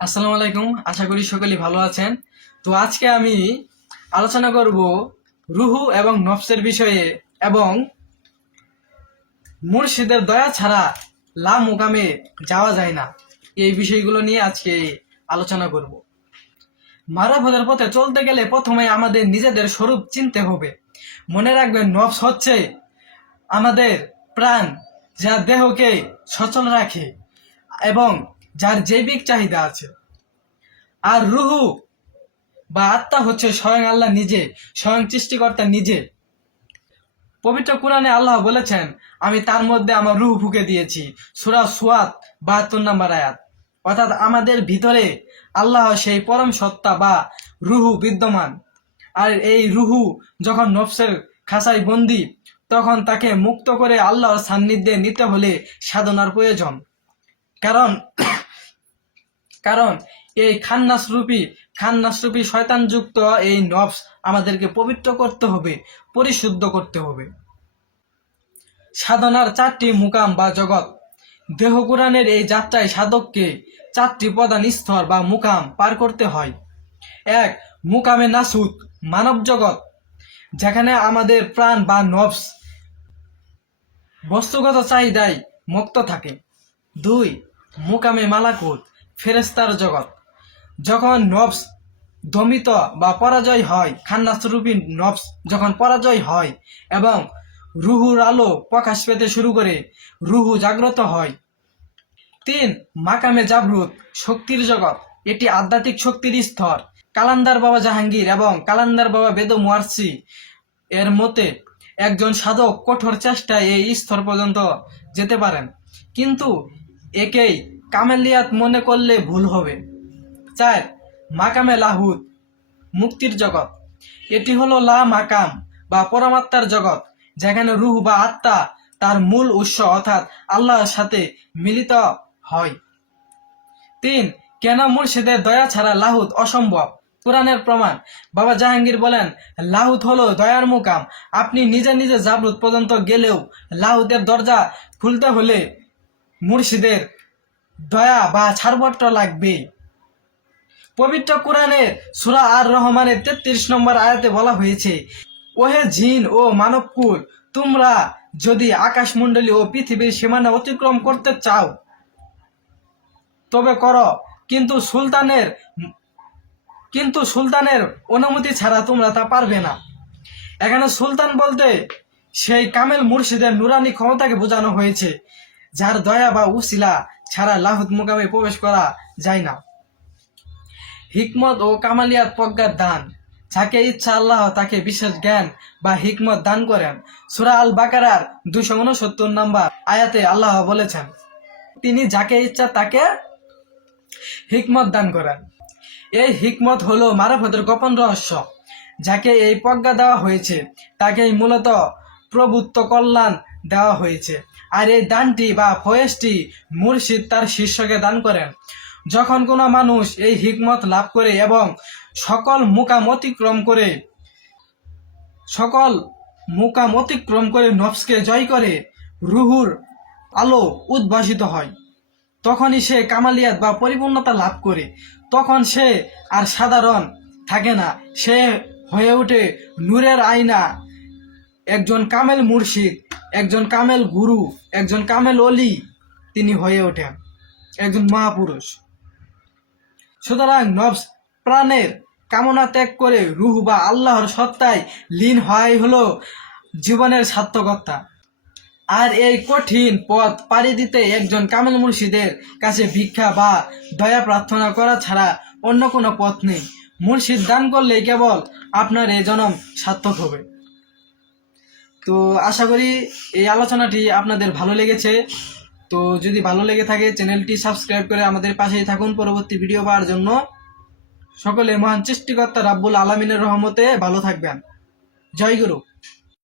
আসসালামু আলাইকুম। আশা করি সকলেই ভালো আছেন। তো আজকে আমি আলোচনা করব রুহু এবং নফসের বিষয়ে এবং মুর্শিদের দয়া ছাড়া লা মুকামে যাওয়া যায় না, এই বিষয়গুলো নিয়ে আজকে আলোচনা করব। মানবতার পথে চলতে গেলে প্রথমে আমাদের নিজেদের স্বরূপ চিনতে হবে। মনে রাখবেন, নফস হচ্ছে আমাদের প্রাণ, যা দেহকে সচল রাখে এবং যার জৈবিক চাহিদা আছে। আর রুহু বা আত্মা হচ্ছে স্বয়ং আল্লাহ নিজে, স্বয়ং সৃষ্টিকর্তা নিজে। পবিত্র কোরআনে আল্লাহ বলেছেন, আমি তার মধ্যে আমার রুহ ফুঁকে দিয়েছি। সূরা সুয়াদ ৭২ নম্বর আয়াত। অর্থাৎ আমাদের ভিতরে আল্লাহ সেই পরম সত্তা বা রুহু বিদ্যমান। আর এই রুহু যখন নফসের খাঁচায় বন্দী, তখন তাকে মুক্ত করে আল্লাহর সান্নিধ্যে নিতে হলে সাধনার প্রয়োজন। কারণ কারণ এই খান্নাসরূপী শয়তানযুক্ত এই নফস আমাদেরকে পবিত্র করতে হবে, পরিশুদ্ধ করতে হবে। সাধনার 4টি মুকাম বা জগৎ। দেহ কুরআনের এই যাত্রায় সাধককে 4টি প্রধান স্তর বা মুকাম পার করতে হয়। 1. মুকামে নাসুত, মানব জগৎ, যেখানে আমাদের প্রাণ বা নফস বস্তুগত চাহিদায় মুক্ত থাকে। 2. মুকামে মালাকুত, ফেরেশতার জগৎ, যখন নফস দমিত বা পরাজয় হয়, খান্নাসরূপী নফস যখন পরাজয় হয় এবং রুহুর আলো প্রকাশ পেতে শুরু করে, রুহু জাগ্রত হয়। 3. মাকামে জাবরুত, শক্তির জগৎ, এটি আধ্যাত্মিক শক্তির স্তর। কালান্দার বাবা জাহাঙ্গীর এবং কালান্দার বাবা বেদম ওয়ারসি এর মতে একজন সাধক কঠোর চেষ্টায় এই স্তর পর্যন্ত যেতে পারেন, কিন্তু একেই কামেলিয়াত মনে করলে ভুল হবে। 4. মাকামে লাহুত, মুক্তির জগৎ, এটি হলো লা মাকাম বা পরমাত্মার জগৎ, যেখানে রুহ বা আত্মা তার মূল উৎস অর্থাৎ আল্লাহর সাথে মিলিত হয়। 3. কেন মুর্শিদের দয়া ছাড়া লাহুত অসম্ভব? কোরআনের প্রমাণ। বাবা জাহাঙ্গীর বলেন, লাহুত হলো দয়ার মুকাম। আপনি নিজে নিজে জাবরুত পর্যন্ত গেলেও লাহুতের দরজা খুলতে হলে মুর্শিদের দয়া বা ছাড়পত্র লাগবে। পবিত্র কোরআনের সূরা আর রহমানের 33 নম্বর আয়াতে বলা হয়েছে, ওহে জিন ও মানবকুল, তোমরা যদি আকাশমণ্ডলী ও পৃথিবীর সীমানা অতিক্রম করতে চাও তবে করো, কিন্তু সুলতানের অনুমতি ছাড়া তোমরা তা পারবে না। এখানে সুলতান বলতে সেই কামেল মুর্শিদের নুরানি ক্ষমতাকে বোঝানো হয়েছে, যার দয়া বা উসিলা ছাড়া লাহুত মুকামে প্রবেশ করা যায় না। হিকমত ও কামালিয়াত প্রজ্ঞার দান, যাকে ইচ্ছা আল্লাহ তাকে বিশেষ জ্ঞান বা হিকমত দান করেন। সূরা আল বাকারার 269 নম্বর আয়াতে আল্লাহ বলেছেন, তিনি যাকে ইচ্ছা তাকে হিকমত দান করেন। এই হিকমত হলো মারফতের গোপন রহস্য। যাকে এই প্রজ্ঞা দেওয়া হয়েছে তাকেই মূলত প্রভুত্ব কল্যাণ দেওয়া হয়েছে। আর এই দানটি বা ফয়েজটি মুর্শিদ তার শিষ্যকে দান করেন। যখন কোনো মানুষ এই হিকমত লাভ করে এবং সকল মুকাম অতিক্রম করে নফসকে জয় করে রুহুর আলো উদ্ভাসিত হয়, তখনই সে কামালিয়াত বা পরিপূর্ণতা লাভ করে। তখন সে আর সাধারণ থাকে না, সে হয়ে ওঠে নূরের আয়না, একজন কামেল মুর্শিদ, একজন কামেল গুরু, একজন কামেল অলি তিনি হয়ে ওঠেন, একজন মহাপুরুষ। সুতরাং নফস প্রাণের কামনা ত্যাগ করে রুহ বা আল্লাহর সত্তায় লীন হওয়াই হলো জীবনের সার্থকতা। আর এই কঠিন পথ পাড়ি দিতে একজন কামেল মুর্শিদের কাছে ভিক্ষা বা দয়া প্রার্থনা করা ছাড়া অন্য কোনো পথ নেই। মুর্শিদ দান করলেই কেবল আপনার এই জনম সার্থক হবে। তো আশা করি এই আলোচনাটি আপনাদের ভালো লেগেছে। তো যদি ভালো লেগে থাকে চ্যানেলটি সাবস্ক্রাইব করে আমাদের পাশেই থাকুন পরবর্তী ভিডিও পাওয়ার জন্য। সকলে মহান সৃষ্টিকর্তা রাব্বুল আলামিনের রহমতে ভালো থাকবেন। জয় গুরু।